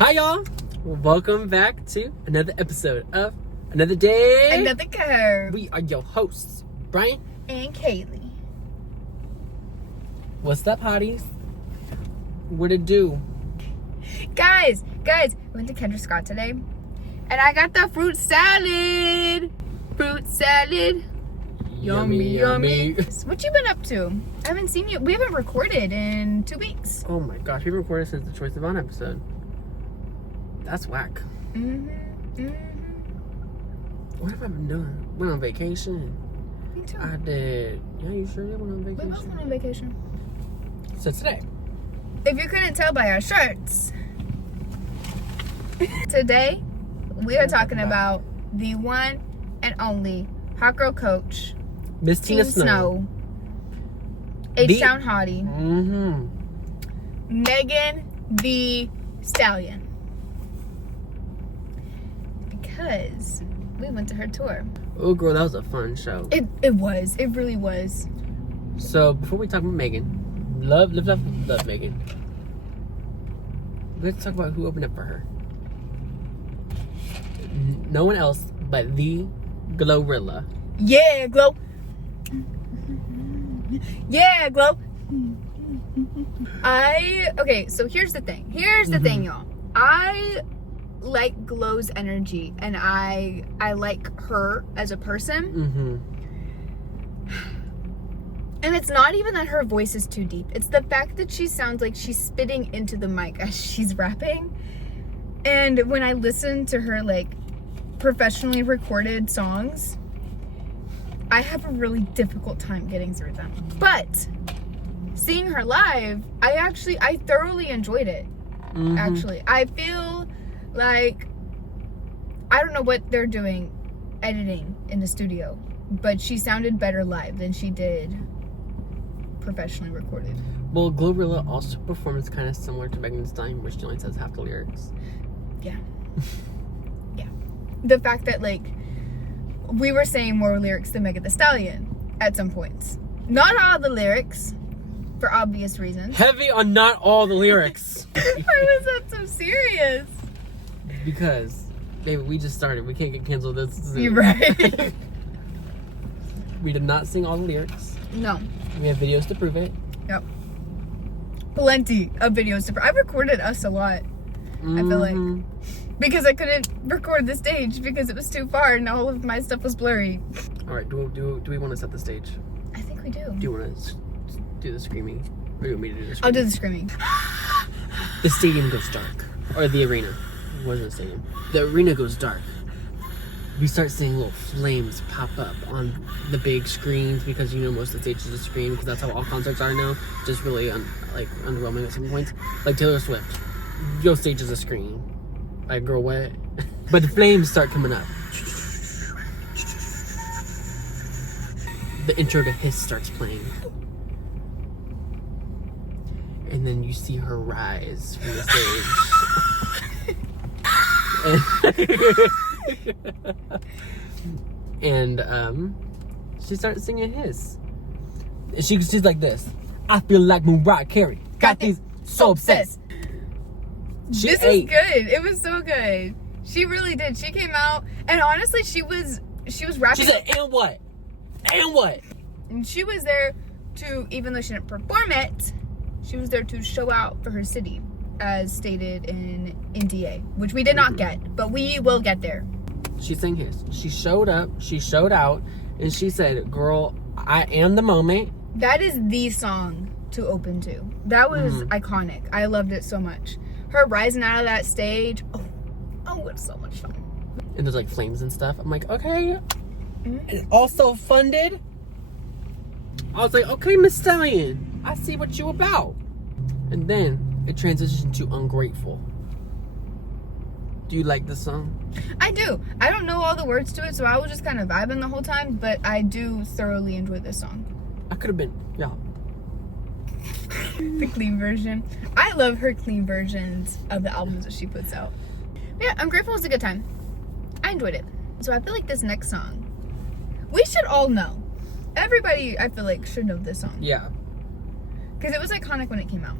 Hi y'all, welcome back to another episode of Another Day, Another Curve. We are your hosts, Brian and Kaylee. What's up, hotties? What it do? Guys, we went to Kendra Scott today, and I got the fruit salad. Yummy. What you been up to? I haven't seen you. We haven't recorded in 2 weeks. Oh my gosh, we recorded since the Choice of On episode. That's whack. What have I been doing? Went on vacation. Me too. I did. Yeah, you sure? You went on vacation? We both went on vacation. So today. If you couldn't tell by our shirts, today we are talking about the one and only hot girl coach, Miss Tina Snow. H-Town Hottie. Mm-hmm. Megan Thee Stallion. Because we went to her tour. Oh girl, that was a fun show. It was. It really was. So before we talk about Megan, love Megan. Let's talk about who opened up for her. No one else but the Glorilla. Yeah, Glow. Yeah, Glow. Okay, so here's the thing. Here's the thing, y'all. I like Glow's energy, and I like her as a person. And it's not even that her voice is too deep. It's the fact that she sounds like she's spitting into the mic as she's rapping. And when I listen to her like professionally recorded songs, I have a really difficult time getting through them. But seeing her live, I thoroughly enjoyed it. Actually, I feel like, I don't know what they're doing editing in the studio, but she sounded better live than she did professionally recorded. Well, Glorilla also performs kind of similar to Megan Thee Stallion, which she only says half the lyrics. Yeah. Yeah. The fact that, like, we were saying more lyrics than Megan Thee Stallion at some points. Not all the lyrics, for obvious reasons. Heavy on not all the lyrics. Why was that so serious? Because, baby, we just started. We can't get canceled this soon. You're right. We did not sing all the lyrics. No. We have videos to prove it. Yep. Plenty of videos. I've recorded us a lot, I feel like. Because I couldn't record the stage because it was too far and all of my stuff was blurry. Alright, do we want to set the stage? I think we do. Do you want to do the screaming? Or do you want me to do the screaming? I'll do the screaming. The stadium goes dark. Or the arena. It wasn't a stadium. The arena goes dark. We start seeing little flames pop up on the big screens because, you know, most of the stage is a screen because that's how all concerts are now. Just really, underwhelming at some points. Like Taylor Swift. Your stage is a screen. Like, girl, what? But the flames start coming up. The intro to Hiss starts playing. And then you see her rise from the stage. And she starts singing Hiss. And she's like this. I feel like Mariah Carey. Got these so obsessed. This is good. It was so good. She really did. She came out, and honestly, she was rapping. She said, and what? And what? And she was there to, even though she didn't perform it, she was there to show out for her city, as stated in NDA, which we did not get, but we will get there. She sang Hiss. She showed up, she showed out, and she said, girl, I am the moment. That is the song to open to. That was iconic. I loved it so much. Her rising out of that stage, oh, it's so much fun. And there's like flames and stuff. I'm like, okay. And also funded. I was like, okay, Miss Stallion, I see what you about. And then it transitioned to Ungrateful. Do you like this song? I do. I don't know all the words to it, so I was just kind of vibing the whole time, but I do thoroughly enjoy this song. I could have been, yeah. The clean version. I love her clean versions of the albums that she puts out. Yeah, Ungrateful was a good time. I enjoyed it. So I feel like this next song, we should all know. Everybody, I feel like, should know this song. Yeah. Because it was iconic when it came out.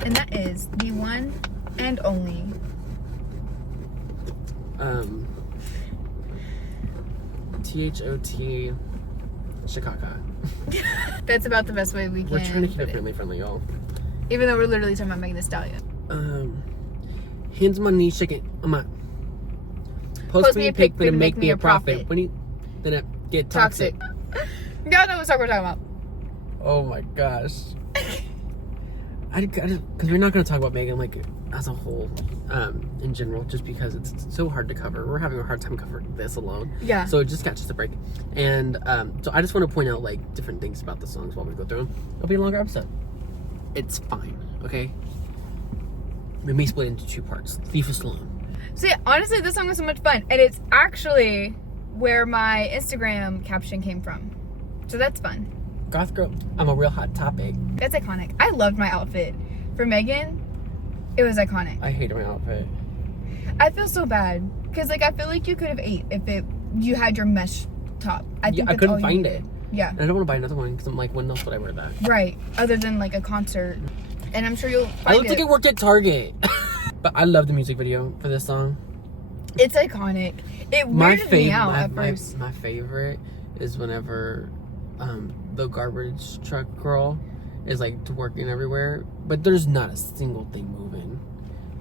And that is the one and only. THOT Chicago. That's about the best way we can. We're trying to keep put it family friendly, y'all. Even though we're literally talking about Megan Thee Stallion. Hands on my knees, shaking. I'm not. Post me a pic, but make me a profit. When you then it get toxic. Y'all know what song we're talking about. Oh my gosh. Because we're not going to talk about Megan like as a whole, in general, just because it's so hard to cover. We're having a hard time covering this alone. Yeah. So it just got a break, and so I just want to point out like different things about the songs while we go through them. It'll be a longer episode. It's fine, okay. We may split into 2 parts. Thief is Sloan. See, honestly, this song was so much fun, and it's actually where my Instagram caption came from. So that's fun. Goth girl, I'm a real hot topic. That's iconic. I loved my outfit. For Megan, it was iconic. I hated my outfit. I feel so bad. Because, like, I feel like you could have ate if you had your mesh top. I couldn't find it. Yeah. And I don't want to buy another one because I'm like, when else would I wear that? Right. Other than, like, a concert. And I'm sure you'll find I looked like it worked at Target. But I love the music video for this song. It's iconic. It weirded me out at first. My favorite is whenever the garbage truck girl is like twerking everywhere, but there's not a single thing moving.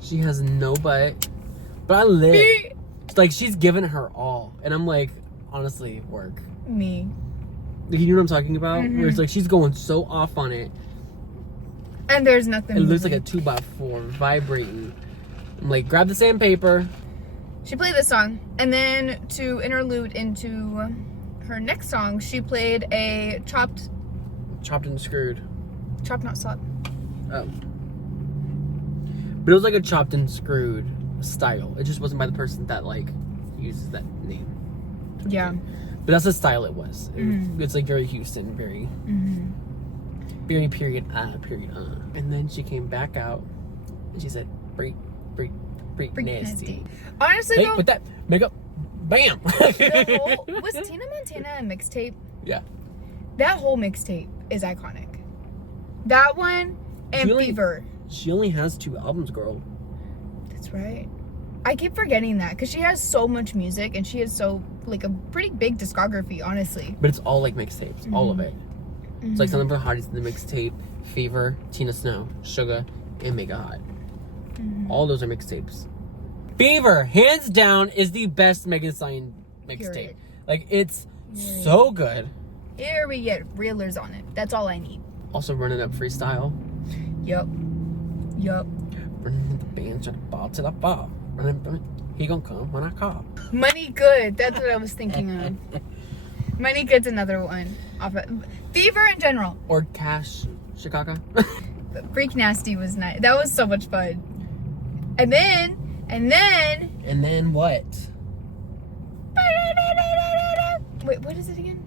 She has no butt, but I live. Like, she's giving her all, and I'm like, honestly, work. Me. You know what I'm talking about? Mm-hmm. Where it's like she's going so off on it, and there's nothing. It looks like a 2x4 vibrating. I'm like, grab the sandpaper. She played this song, and then to interlude into her next song, she played a chopped and screwed. Chopped, not slapped. Oh. But it was like a chopped and screwed style. It just wasn't by the person that like uses that name. Yeah. But that's the style it was. It's like very Houston, very period. And then she came back out and she said, freak nasty. Honestly, hey, though, with that makeup, bam. was Tina Montana a mixtape? Yeah. That whole mixtape is iconic. That one and Fever. She only has 2 albums, girl. That's right. I keep forgetting that because she has so much music and she has so like a pretty big discography, honestly. But it's all like mixtapes, all of it. It's like something for Hottie's in the mixtape, Fever, Tina Snow, Sugar, and Mega Hot. All those are mixtapes. Fever, hands down, is the best Megan Thee Stallion mixtape. Like, it's so good. Here we get reelers on it. That's all I need. Also running up freestyle. Yup. Running the band, trying to ball till I fall. He gonna come when I call. Money Good. That's what I was thinking of. Money Good's another one. Fever in general. Or Cash Chicago. Freak Nasty was nice. That was so much fun. And then what? Wait, what is it again?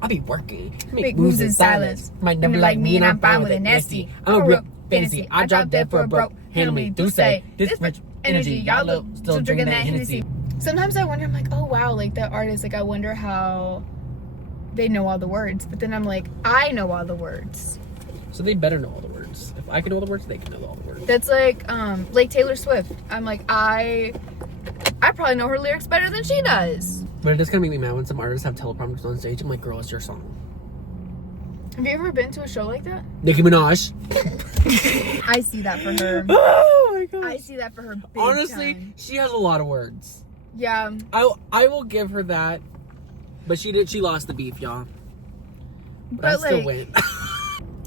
I'll be working. Make moves in silence. Might never like me and I'm fine with it nasty. I'm a real fantasy. I drop dead for a broke. Handle me, do say. This much energy. Y'all look still drinking that Hennessy. Sometimes I wonder, I'm like, oh wow, like that artist, like I wonder how they know all the words. But then I'm like, I know all the words. So they better know all the words. If I can know all the words, they can know all the words. That's like Taylor Swift. I'm like, I probably know her lyrics better than she does. But it does kind of make me mad when some artists have teleprompters on stage. I'm like, girl, it's your song. Have you ever been to a show like that? Nicki Minaj. I see that for her. Oh my god. I see that for her big Honestly, time. she has a lot of words. Yeah. I will give her that. But she lost the beef, y'all. But I still win.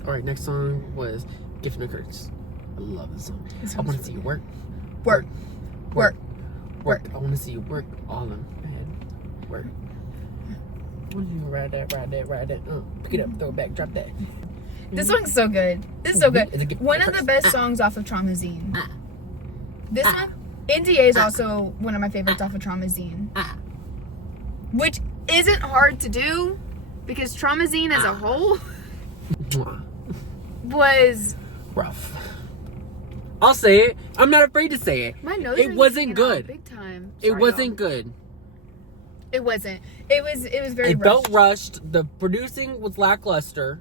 Alright, next song was Gift and Curtis. I love this song. I want to see you work. Work. I want to see you work all in bed. Work. What do you ride that? Pick it up, throw it back, drop that. This song's so good. This is so good. One of the best songs off of Traumazine. This one, NDA is also one of my favorites off of Traumazine. Which isn't hard to do because Traumazine as a whole was rough. I'll say it. I'm not afraid to say it. My nose it wasn't good. Big time. It wasn't good. It wasn't. It was very It rushed. felt rushed. The producing was lackluster.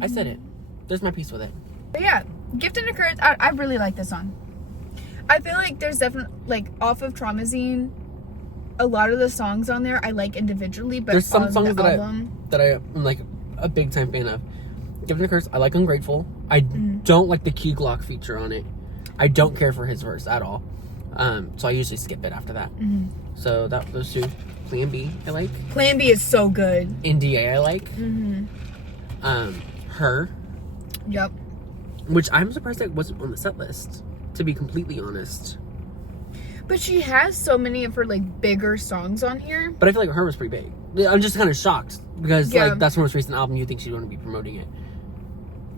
I said it. There's my piece with it. But yeah, Gift and a Curse, I really like this song. I feel like there's definitely, like, off of Traumazine, a lot of the songs on there I like individually, but there's some on songs the album, that I'm like a big time fan of. Gift and a Curse, I like Ungrateful. I don't like the Key Glock feature on it. I don't care for his verse at all. So I usually skip it after that. So those two. Plan B, I like. Plan B is so good. NDA, I like. Her. Yep. Which I'm surprised that wasn't on the set list, to be completely honest. But she has so many of her, like, bigger songs on here. But I feel like Her was pretty big. I'm just kind of shocked because Yeah. like that's her most recent album. You think she'd want to be promoting it,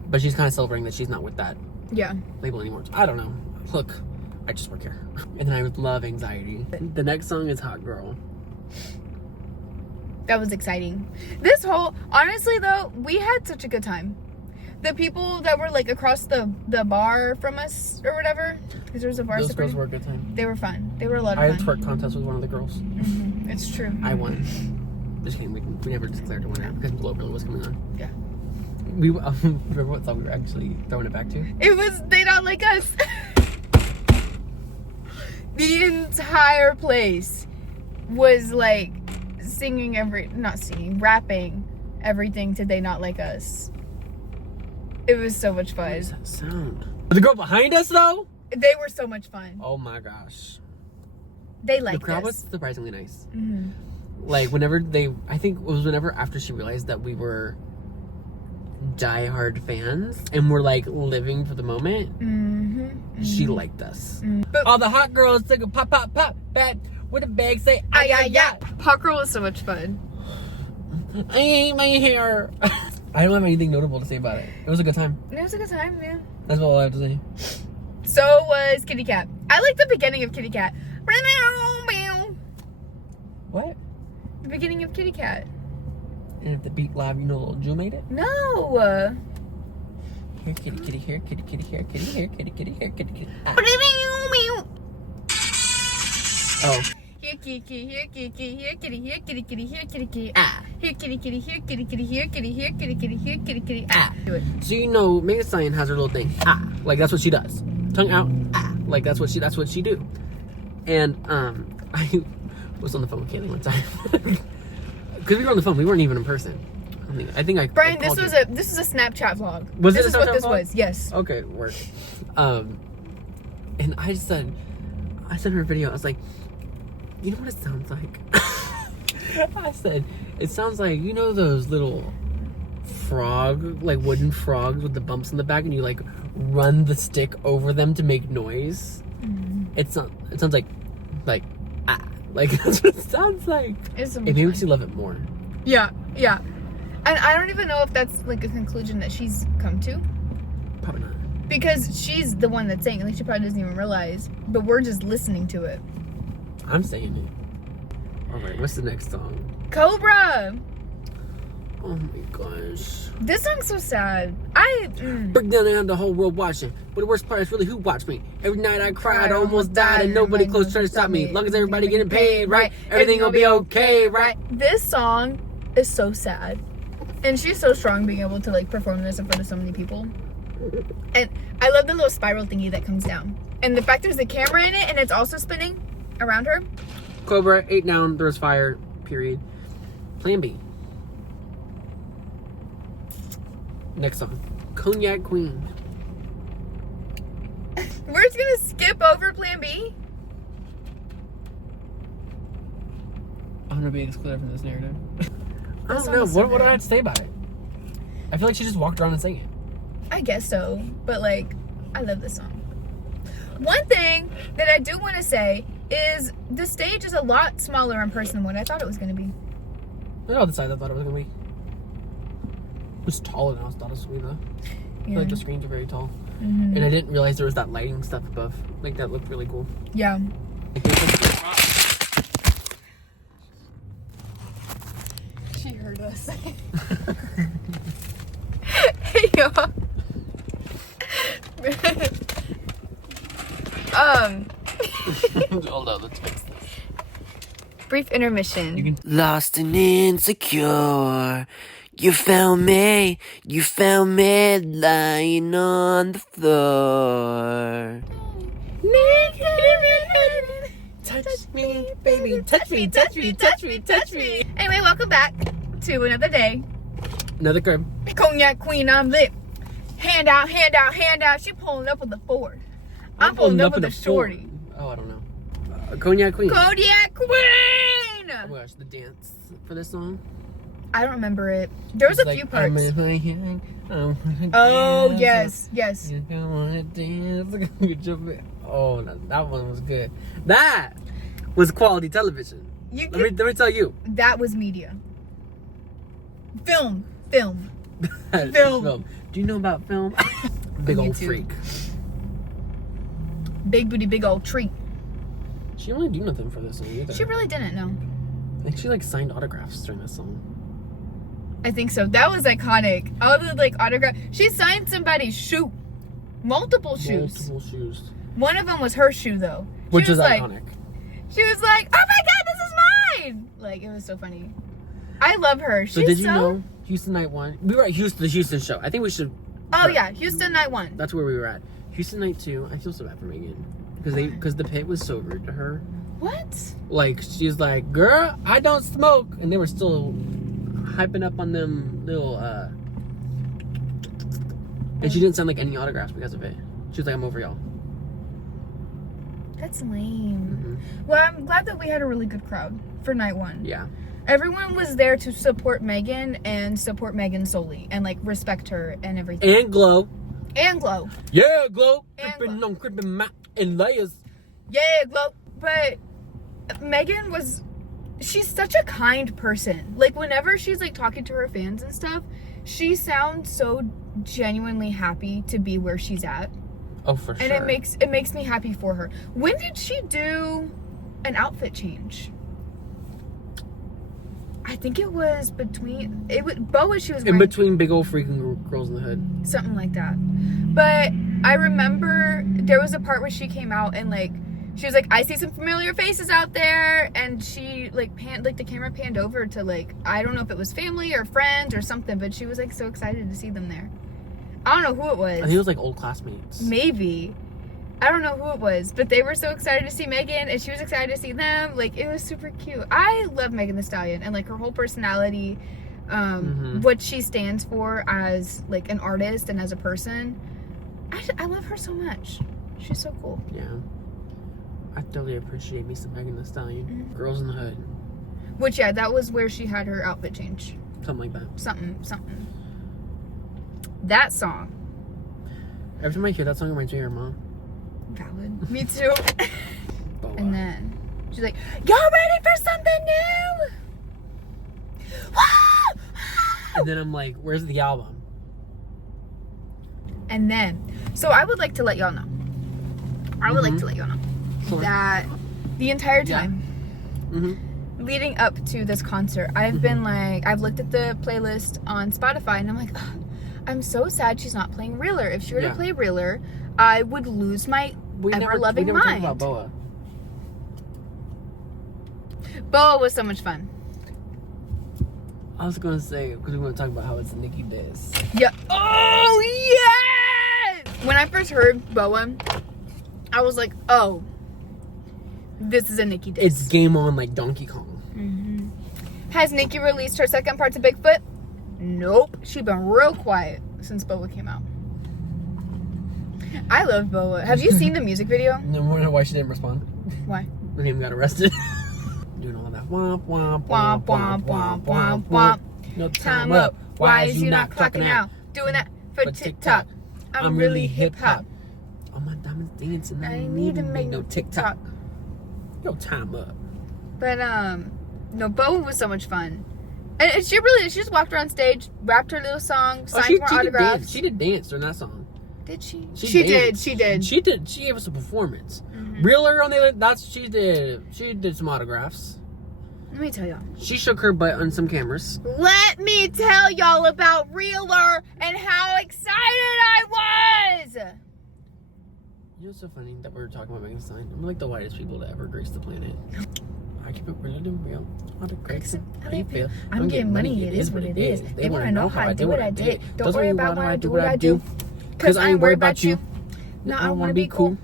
but she's kind of celebrating that she's not with that Yeah. label anymore. I don't know. Look, I just work here. And then I would love Anxiety. The next song is Hot Girl. That was exciting. This whole, honestly though, we had such a good time. The people that were, like, across the bar from us or whatever, because there was a bar Those separating, girls were a good time. they were fun. They were a lot I had a of fun. twerk contest with one of the girls. It's true. I won. Just kidding. We never declared a winner because Global was coming on. Yeah. We remember what song we were actually throwing it back to? It was They Not Like Us. The entire place was, like, rapping everything to They Not Like Us. It was so much What is fun. that sound? The girl behind us though? They were so much fun. Oh my gosh. They liked The crowd was us. surprisingly nice. Mm-hmm. Like I think it was whenever after she realized that we were diehard fans and we're like living for the moment, she liked us. But All the hot girls took a pop, pop, pop, back with a bag say, yeah. Hot Girl was so much fun. I hate my hair. I don't have anything notable to say about it. It was a good time. It was a good time, yeah. That's all I have to say. So was Kitty Cat. I like the beginning of Kitty Cat. What? The beginning of Kitty Cat. And if the beat live, you know Lil Ju made it? No. Here, kitty, kitty, here, kitty, kitty, here, kitty, here, kitty, kitty, here, kitty, kitty. Ah. Oh. Here kitty, here kitty, here kitty, here kitty, kitty, here kitty, kitty. Ah. Here kitty, kitty, here kitty, kitty, here kitty, here kitty, kitty, here kitty, kitty. Ah. Do it. So you know, Thee Stallion has her little thing. Ah, like that's what she does. Tongue out. Ah, like that's what she do. And I was on the phone with Kaylee one time because we were on the phone. We weren't even in person. I think I. Brian, I this was a Snapchat vlog. Was this it a is what Snapchat this vlog? was? Yes. Okay, work. And I sent her a video. I was like, you know what it sounds like? I said, it sounds like, you know those little wooden frogs with the bumps in the back, and you like run the stick over them to make noise. It sounds like ah, like that's what it sounds like. It's It makes you love it more. Yeah. And I don't even know if that's like a conclusion that she's come to. Probably not. Because she's the one that's saying it. Like, she probably doesn't even realize. But we're just listening to it. I'm saying it. Alright, what's the next song? Cobra! Oh my gosh. This song's so sad. Break down and have the whole world watching. But the worst part is really who watched me. Every night I cried, I almost died, and nobody close tried to stop me. Long as everybody getting paid, right? Everything will be okay, right? This song is so sad. And she's so strong being able to like perform this in front of so many people. And I love the little spiral thingy that comes down. And the fact there's a camera in it and it's also spinning around her. Cobra, 8 down, there's fire, period. Plan B. Next song. Cognac Queen. We're just gonna skip over Plan B. I'm gonna be excluded from this narrative. I That don't know. song is so What do I good. have to say about it? I feel like she just walked around and sang it. I guess so. But like, I love this song. One thing that I do want to say is the stage is a lot smaller in person than what I thought it was gonna be. I know the size I thought it was gonna be. It was taller than I thought it was gonna be though. I feel like the screens are very tall. Mm-hmm. And I didn't realize there was that lighting stuff above. Like that looked really cool. Yeah. Like, She heard us. Hey y'all. Hold on, let's fix this. brief intermission. Lost and insecure. You found me lying on the floor. Touch me, baby, touch me, touch me, touch me, touch me. Anyway, welcome back to another day. Another crib. Cognac queen, I'm lit. Hand out, hand out, hand out. She pulling up with the Ford. I'm pulling up with the shorty. Oh, I don't know. Cognac queen. Cognac queen! Oh my gosh, the dance for this song. I don't remember it. There was a few parts. Oh, yes, yes. You don't wanna dance. Oh, that one was good. That was quality television. Let me tell you. That was media. Film. Film. Do you know about film? Big old freak. Big booty, big old treat. She didn't really do nothing for this song either. She really didn't, no. I think she like signed autographs during this song. I think so. That was iconic. All the like autograph. She signed somebody's shoe. Multiple shoes. One of them was her shoe though. Which is iconic. She was like, "Oh my god, this is mine!" Like, it was so funny. I love her. So did you know Houston Night 1? We were at the Houston show. I think we should. Oh yeah, Houston Night 1. That's where we were at. Houston Night 2. I feel so bad for Megan because the pit was so rude to her. What? Like, she's like, "Girl, I don't smoke," and they were still hyping up on them little. And she didn't send like any autographs because of it. She was like, "I'm over y'all." That's lame. Mm-hmm. Well, I'm glad that we had a really good crowd for night 1. Yeah. Everyone was there to support Megan and support Megan solely and like respect her and everything. And Glow. And Glow. Yeah, Glow. And Crippin' on crippin' Matt and layers. Yeah, Glow. But Megan she's such a kind person. Like, whenever she's like talking to her fans and stuff, she sounds so genuinely happy to be where she's at. Oh, for sure. And it makes me happy for her. When did she do an outfit change? I think it was Boa, she was wearing, in between Big Old Freaking Girls in the Hood. something like that. But I remember there was a part where she came out and like she was like, "I see some familiar faces out there," and she like the camera panned over to like, I don't know if it was family or friends or something, but she was like so excited to see them there. I don't know who it was. I think it was like old classmates. Maybe. I don't know who it was, but they were so excited to see Megan and she was excited to see them. Like, it was super cute. I love Megan Thee Stallion and like her whole personality, what she stands for as like an artist and as a person. I love her so much. She's so cool. Yeah. I totally appreciate me some Megan Thee Stallion. Mm-hmm. Girls in the Hood. Which, yeah, that was where she had her outfit change. Something like that. Something. That song. Every time I hear that song, it reminds me of your mom. Valid. Me too. And then she's like, "Y'all ready for something new?" And then I'm like, "Where's the album?" And then, so I would like to let y'all know. That the entire time leading up to this concert, I've been like, I've looked at the playlist on Spotify and I'm like, oh, I'm so sad she's not playing Realer. If she were to play Realer, I would lose my ever-loving mind. Talked about Boa. Boa was so much fun. I was going to say, because we want to talk about how it's a Nicki diss. Yeah. Oh, yes! When I first heard Boa, I was like, oh, this is a Nicki diss. It's game on like Donkey Kong. Mm-hmm. Has Nicki released her second part to Bigfoot? Nope. She's been real quiet since Boa came out. I love Boa. Have you seen the music video? No, wonder why she didn't respond. Why? Her name got arrested. Doing all that womp womp Womp, womp, womp, womp, womp. No Time up. Why is you not clocking out? Doing that for TikTok. I'm really hip hop. All my diamonds dancing. I ain't need to make no TikTok. Yo, time up. But no, Boa was so much fun. And she just walked around stage, rapped her little song, signed more autographs. She did dance during that song. Did she? She did. She gave us a performance. Mm-hmm. Realer on the she did some autographs. Let me tell y'all. She shook her butt on some cameras. Let me tell y'all about Realer and how excited I was. You know what's so funny that we're talking about Megan Thee Stallion? I'm like the whitest people to ever grace the planet. I I keep it real and real. All the cracks and how you feel. I'm getting money, it is what it is. They want to know how I do what I did. Don't worry about why I do what I do. Cause I ain't worried about you. No, I want to be cool.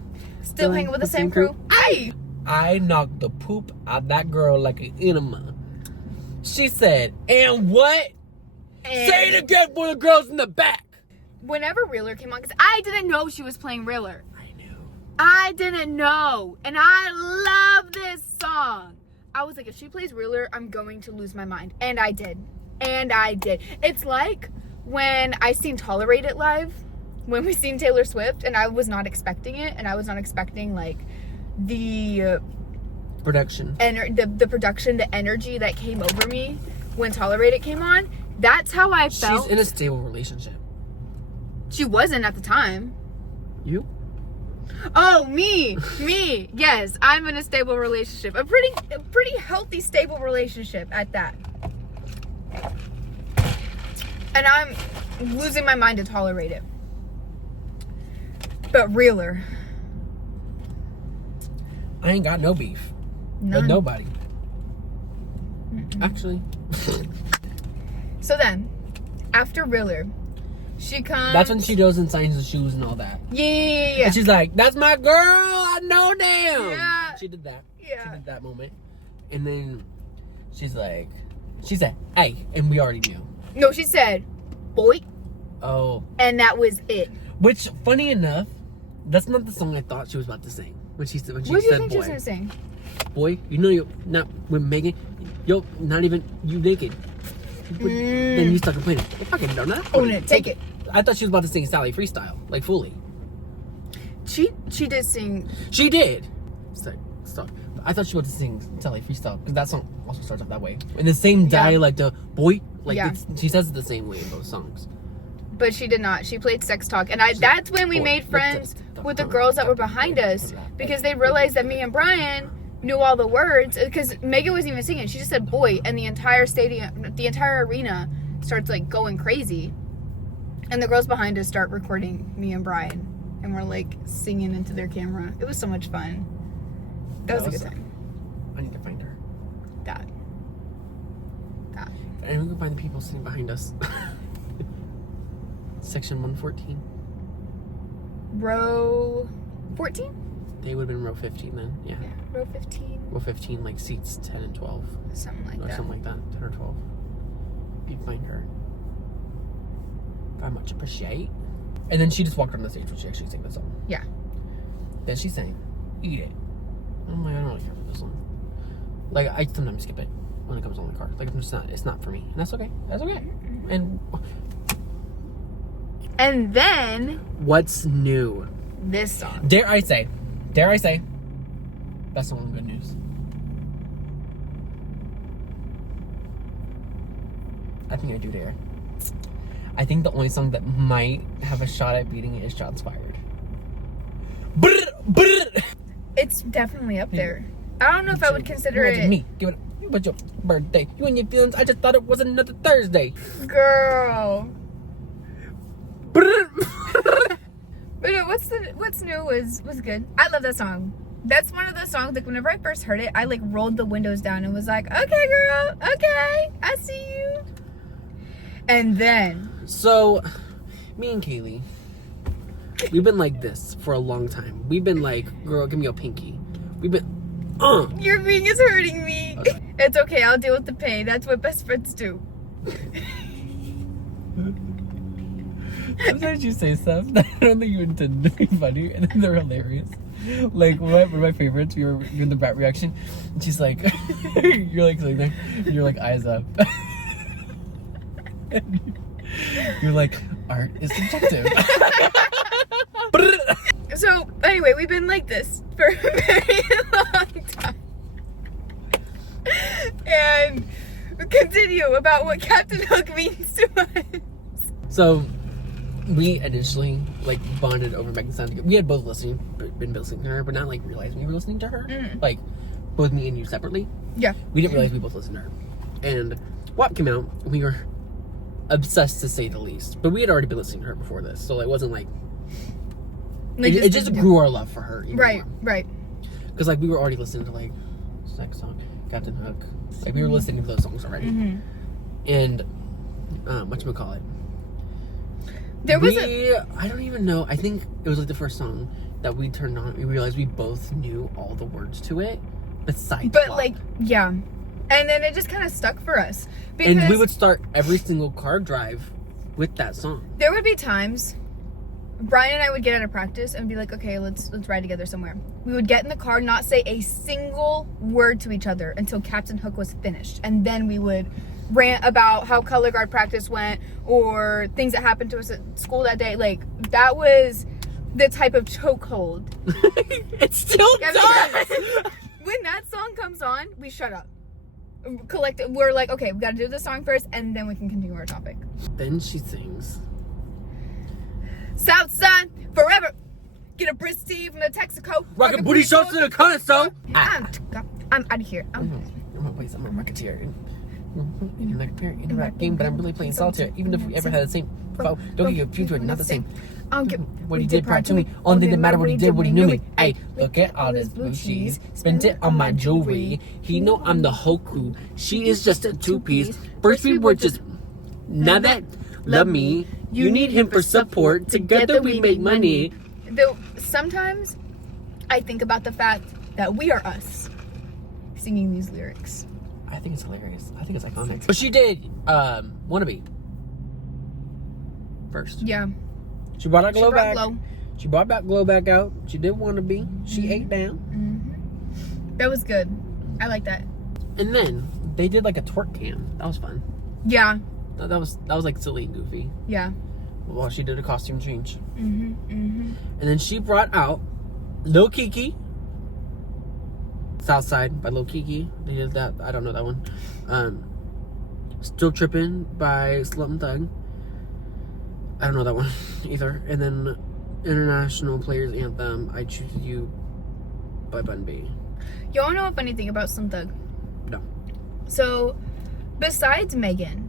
Still hanging with the same crew. Aye! I knocked the poop out that girl like an enema. She said, and what? And Say it again for the girls in the back. whenever Reeler came on, because I didn't know she was playing Reeler. I knew. I didn't know. And I love this song. I was like, if she plays Reeler, I'm going to lose my mind. And I did. And I did. It's like when I seen Tolerate It live, when we seen Taylor Swift, and I was not expecting it, and I was not expecting, like, the Production. the production, the energy that came over me when Tolerate It came on. That's how I felt. She's in a stable relationship. She wasn't at the time. You? Oh, me. Yes, I'm in a stable relationship. A pretty healthy, stable relationship at that. And I'm losing my mind to Tolerate It. But Reeler. I ain't got no beef. None. With nobody. Actually. So then, after Reeler, she comes. That's when she goes and signs the shoes and all that. Yeah. And she's like, that's my girl. I know them. Yeah. She did that. Yeah. She did that moment. And then she said, hey, and we already knew. No, she said, boy. Oh. And that was it. Which, funny enough, that's not the song I thought she was about to sing. When she said, What do you said think she boy. was going to sing? Boy, you know you're not with Megan. Yo, not even you naked. Then you start complaining. I fucking don't know. Own it, take it. I thought she was about to sing Sally freestyle, like fully. She did sing. She did. Stop. I thought she was about to sing Sally freestyle because that song also starts off that way. In the same dialect, the boy, like Yeah. she says it the same way in both songs. But she did not. She played Sex Talk. And that's when we made friends with the girls that were behind us. Because they realized that me and Brian knew all the words. Because Megan wasn't even singing. She just said boy. And the entire stadium, the entire arena starts like going crazy. And the girls behind us start recording me and Brian. And we're like singing into their camera. It was so much fun. That was a good time. I need to find her. That. And we can find the people sitting behind us. Section 114. Row 14? They would have been row 15 then, yeah. Row 15. Row 15, like seats 10 and 12. Something like Or that. something like that, 10 or 12. You'd find her. Very much appreciate. And then she just walked on the stage when she actually sang the song. Yeah. Then she sang, Eat It. I'm like, I don't really care for this song. Like, I sometimes skip it when it comes on the car. Like, it's not for me. And that's okay. That's okay. And then What's new? this song. Dare I say, that's the one good news. I think I do dare. I think the only song that might have a shot at beating it is Shots Fired. It's definitely up there. I don't know if I would consider Imagine it. me, give it but your birthday. You and your feelings, I just thought it was another Thursday. Girl. But no, what's new was good. I love that song. That's one of those songs, like, whenever I first heard it, I, like, rolled the windows down and was like, okay, girl, okay, I see you. And then. So, me and Kaylee, we've been like this for a long time. We've been like, girl, give me your pinky. We've been, Your ring is hurting me. Okay. It's okay, I'll deal with the pain. That's what best friends do. Sometimes you say stuff that I don't think you intend to be funny, and then they're hilarious. Like, one of my favorites, we were doing the bat reaction, and she's like, you're like sitting there, and you're like, eyes up. You're like, art is subjective. So, anyway, we've been like this for a very long time. And continue about what Captain Hook means to us. So, we initially, like, bonded over Megan Sound. We had both been listening to her, but not, like, realizing we were listening to her. Like, both me and you separately. Yeah. We didn't realize we both listened to her. And WAP came out, and we were obsessed, to say the least. But we had already been listening to her before this, so it wasn't like... It just grew our love for her even more. Right. Because, like, we were already listening to, like, Sex Song. Captain Hook. Like, we were listening to those songs already. Mm-hmm. And, whatchamacallit? There was I don't even know. I think it was like the first song that we turned on. We realized we both knew all the words to it. Besides But, Flop. like, yeah. And then it just kind of stuck for us. Because And we would start every single car drive with that song. there would be times Brian and I would get out of practice and be like, okay, let's ride together somewhere. We would get in the car, not say a single word to each other until Captain Hook was finished. And then we would rant about how color guard practice went or things that happened to us at school that day. Like, that was the type of chokehold. It still does! When that song comes on, we shut up. We're like, okay, we gotta do this song first and then we can continue our topic. Then she sings. Southside forever. Get a brisk tea from the Texaco. Rockin' booty shorts to the corner, so. I'm out of here. I'm a rocketeer. In like a parent in a rap game, but I'm really playing solitaire. Even if we ever had the same foe, don't give you a future, not the same. What he did prior to me, only thing that matter what he did when he knew me. Hey, look at all this blue cheese, spent it on my jewelry. He know I'm the Hoku, she is just a two-piece. First we were just, now that, love me, you need him for support, together we make money. Though sometimes I think about the fact that we are us singing these lyrics. I think it's hilarious. I think it's iconic. But she did, Wannabe. First. Yeah. She brought out Glow back. Glow. She brought back Glow back out. She did Wannabe. She ate down. Mm-hmm. That was good. I like that. And then they did like a twerk cam. That was fun. Yeah. That was like silly and goofy. Yeah. While she did a costume change. Mm-hmm. Mm-hmm. And then she brought out Lil Kiki. Southside by Lil Kiki. They did that. I don't know that one. Still Trippin' by Slum Thug. I don't know that one either. And then International Players Anthem, I Choose You by Bun B. You wanna know a funny thing about Slim Thug? No. So, besides Megan,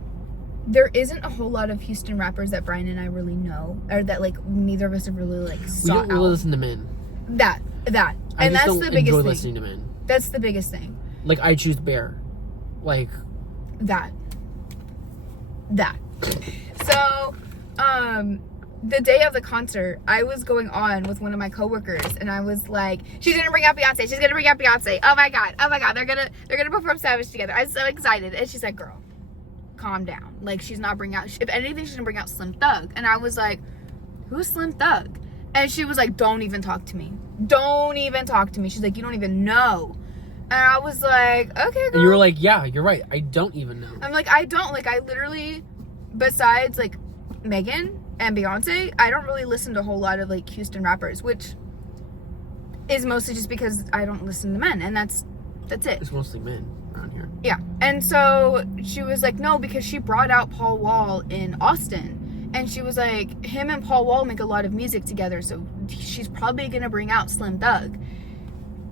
there isn't a whole lot of Houston rappers that Brian and I really know, or that like neither of us have really like We sought don't really out. listen to men. That, I and just that's don't the biggest enjoy thing. listening to men. That's the biggest thing. Like I Choose Bear. Like That. So, the day of the concert, I was going on with one of my coworkers, and I was like, "She's gonna bring out Beyonce. She's gonna bring out Beyonce. Oh my god. They're gonna perform Savage together. I'm so excited." And she's like, "Girl, calm down. Like, she's not bringing out. If anything, she's gonna bring out Slim Thug." And I was like, "Who's Slim Thug?" And she was like, "Don't even talk to me. Don't even talk to me." She's like, "You don't even know." And I was like, "Okay, girl." And you were like, yeah, you're right. I don't even know. I'm like, I don't. Like, I literally, besides, like, Megan and Beyonce, I don't really listen to a whole lot of, like, Houston rappers, which is mostly just because I don't listen to men, and that's it. It's mostly men around here. Yeah. And so she was like, no, because she brought out Paul Wall in Austin, and she was like, him and Paul Wall make a lot of music together, so she's probably going to bring out Slim Thug.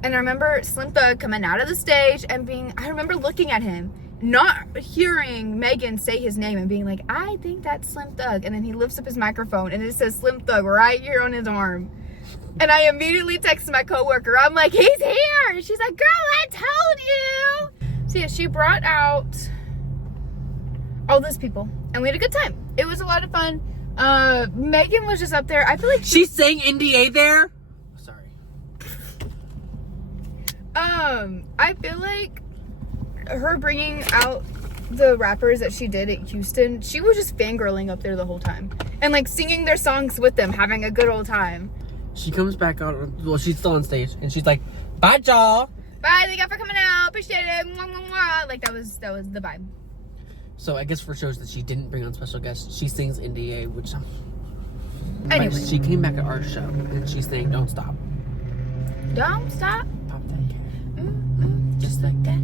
And I remember Slim Thug coming out of the stage and I remember looking at him, not hearing Megan say his name and being like, I think that's Slim Thug. And then he lifts up his microphone and it says Slim Thug right here on his arm. And I immediately texted my coworker. I'm like, he's here. And she's like, girl, I told you. So yeah, she brought out all those people and we had a good time. It was a lot of fun. Megan was just up there. I feel like She sang NDA there? Sorry. I feel like her bringing out the rappers that she did at Houston, she was just fangirling up there the whole time. And like singing their songs with them, having a good old time. She comes back out, well, she's still on stage, and she's like, bye, y'all. Bye, thank you for coming out, appreciate it, mwah, mwah, mwah. Like that was the vibe. So I guess for shows that she didn't bring on special guests, she sings NDA, which... Anyway. But she came back at our show, and she's saying, don't stop. Don't stop. Pop that cat. Just like that.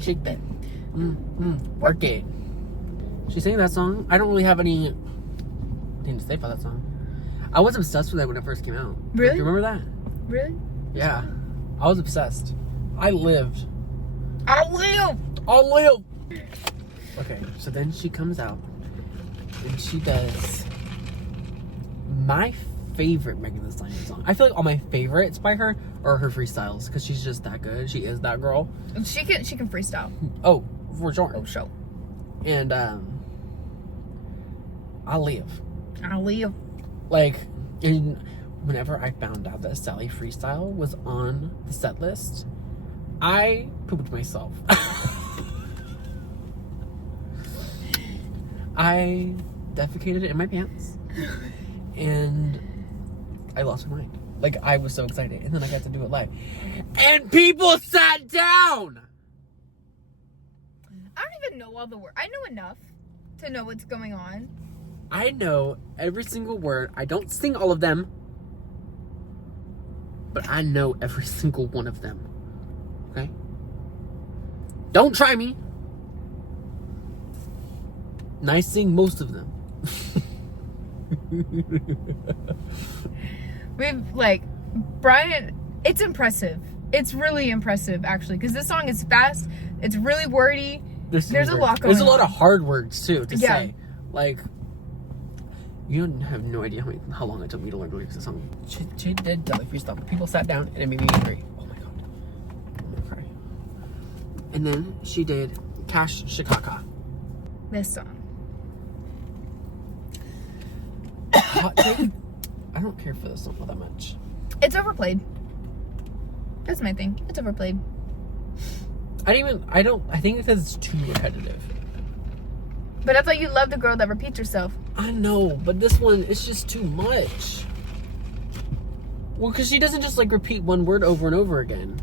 Shake that. Work it. She sang that song. I don't really have any thing to say about that song. I was obsessed with that when it first came out. Really? Do you remember that? Really? Yeah. I was obsessed. I lived. I live. Okay, so then she comes out and she does my favorite Megan Thee Stallion song. I feel like all my favorites by her are her freestyles because she's just that good. She is that girl. She can freestyle. Oh, for sure. Oh, show. And I'll live. Like, and whenever I found out that Sally Freestyle was on the set list, I pooped myself. I defecated in my pants. And I lost my mind. Like, I was so excited. And then I got to do it live. And people sat down! I don't even know all the words. I know enough to know what's going on. I know every single word. I don't sing all of them. But I know every single one of them. Okay? Don't try me. And I sing most of them. We've, like, Brian, it's impressive. It's really impressive, actually, because this song is fast. It's really wordy. There's a lot going on. There's a lot of hard words, too, to say. Like, you don't have no idea how long it took me to learn to lyrics this song. She did Sally Freestyle, but people sat down and it made me angry. Oh my god. I'm gonna cry. And then she did Cash Shikaka. This song. Hot take, I don't care for this song all that much. It's overplayed. That's my thing. It's overplayed. I think because it's too repetitive. But I thought you loved the girl that repeats herself. I know, but this one, it's just too much. Well, because she doesn't just, like, repeat one word over and over again.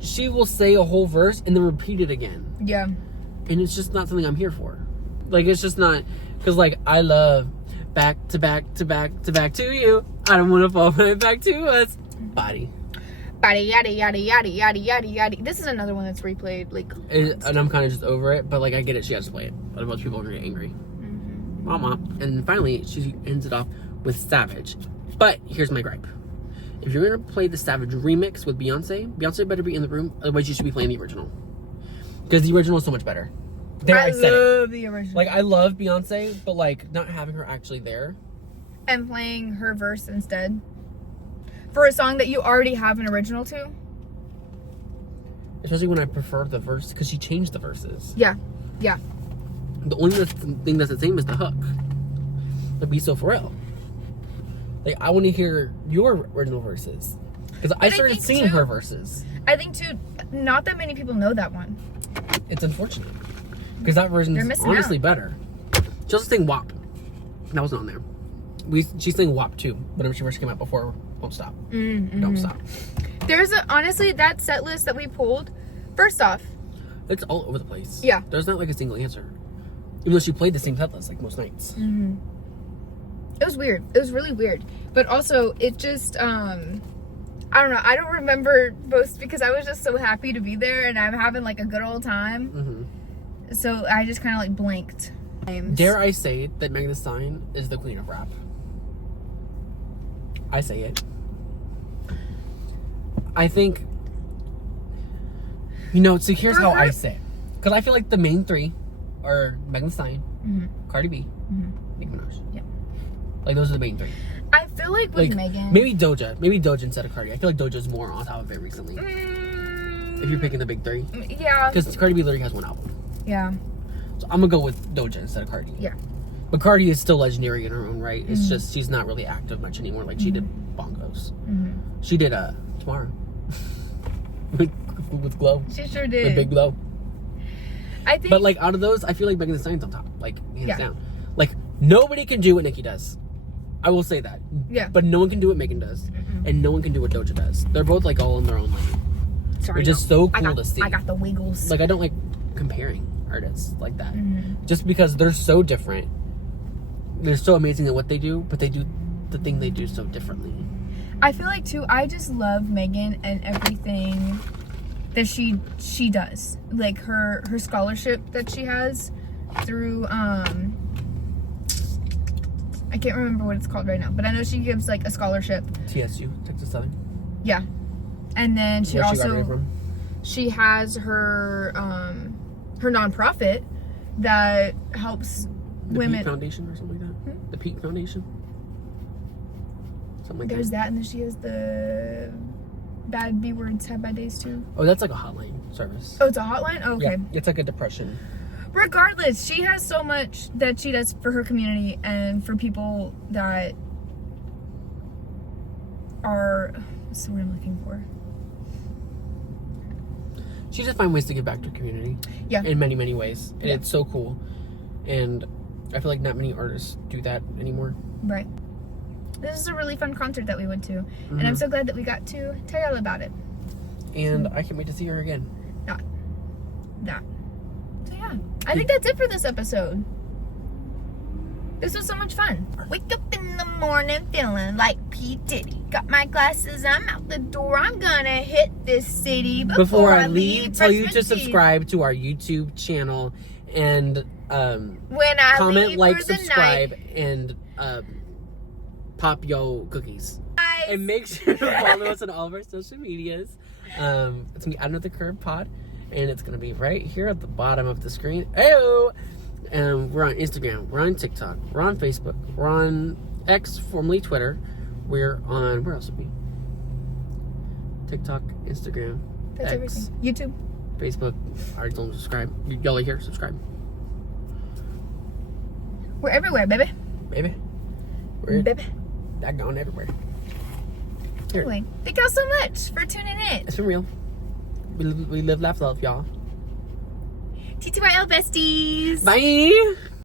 She will say a whole verse and then repeat it again. Yeah. And it's just not something I'm here for. Like, it's just not... Because, like, I love back to back to back to back to you. I don't want to fall right back to us. Body. Body, yada, yada, yada, yada, yada, yada. This is another one that's replayed, like... And I'm kind of just over it, but, like, I get it. She has to play it. But most people are going to get angry. Mm-hmm. Mama. And finally, she ends it off with Savage. But here's my gripe. If you're going to play the Savage remix with Beyonce better be in the room. Otherwise, you should be playing the original. Because the original is so much better. I love the original. Like, I love Beyonce, but, like, not having her actually there. And playing her verse instead. For a song that you already have an original to. Especially when I prefer the verse, because she changed the verses. Yeah. Yeah. The only thing that's the same is the hook. The Be So For Real. Like, I want to hear your original verses. Because I started singing her verses. I think, too, not that many people know that one. It's unfortunate. Because that version is honestly better. She also sang WAP. That wasn't on there. She sang WAP too, whenever she first came out before Won't Stop. Mm-hmm. Don't Stop. Honestly, that set list that we pulled, first off, it's all over the place. Yeah. There's not like a single answer. Even though she played the same set list like most nights. Mm-hmm. It was weird. It was really weird. But also, it just, I don't know. I don't remember most because I was just so happy to be there and I'm having like a good old time. Mm-hmm. So I just kind of like blanked. Dare I say that Megan Thee Stallion is the queen of rap? I say it. I think, so here's how I say it. Because I feel like the main three are Megan Thee Stallion, Mm-hmm. Cardi B, Mm-hmm. Nicki Minaj. Yeah. Like, those are the main three. I feel like with Megan... Maybe Doja instead of Cardi. I feel like Doja's more on top of it recently. If you're picking the big three. Yeah. Because Cardi B literally has one album. Yeah. So I'm going to go with Doja instead of Cardi. Yeah. But Cardi is still legendary in her own right. It's just she's not really active much anymore like she did Bongos. Mm-hmm. She did Tomorrow. with Glow. She sure did. With Big Glow. I think... But, like, out of those, I feel like Megan Thee Stallion's on top. Like, hands down. Like, nobody can do what Nicki does. I will say that. Yeah. But no one can do what Megan does. Mm-hmm. And no one can do what Doja does. They're both, like, all in their own lane. Sorry, which is so cool to see. I got the wiggles. Like, I don't like comparing artists like that. Mm-hmm. Just because they're so different. They're so amazing at what they do, but they do the thing they do so differently. I feel like, too, I just love Megan and everything that she does. Like, her scholarship that she has through, I can't remember what it's called right now, but I know she gives, like, a scholarship. TSU, Texas Southern. Yeah. And then she Where's also... she got it from? She has her nonprofit that helps the women. Peak Foundation or something like that? The Peak Foundation? Something like There's that, and then she has the bad B words have bad days too. Oh, that's like a hotline service. Oh, it's a hotline? Oh, okay. Yeah, it's like a depression. Regardless, she has so much that she does for her community and for people that are, what's the word I'm looking for? She just finds ways to give back to her community. Yeah. In many, many ways. And Yeah. it's so cool. And I feel like not many artists do that anymore. Right. This is a really fun concert that we went to. Mm-hmm. And I'm so glad that we got to tell y'all about it. And I can't wait to see her again. Not. So yeah. I think that's it for this episode. This was so much fun. Wake up in the morning feeling like P. Diddy. Got my glasses, I'm out the door. I'm gonna hit this city Before I leave, tell you to Brush my teeth. subscribe to our YouTube channel and When I comment, leave like, for the subscribe, night. and pop yo cookies. Guys. And make sure to follow us on all of our social medias. It's gonna be Out of the Curb Pod, and it's gonna be right here at the bottom of the screen. Ayo! We're on Instagram, we're on TikTok, we're on Facebook, we're on X, formerly Twitter. We're on, where else would we? TikTok, Instagram, That's X, everything. YouTube. Facebook. Alright, don't subscribe. Y'all are here, subscribe. We're everywhere, baby. Baby. We're Baby. daggone everywhere. Here. Anyway, thank y'all so much for tuning in. It's been real. We live, laugh, love, y'all. TTYL besties. Bye!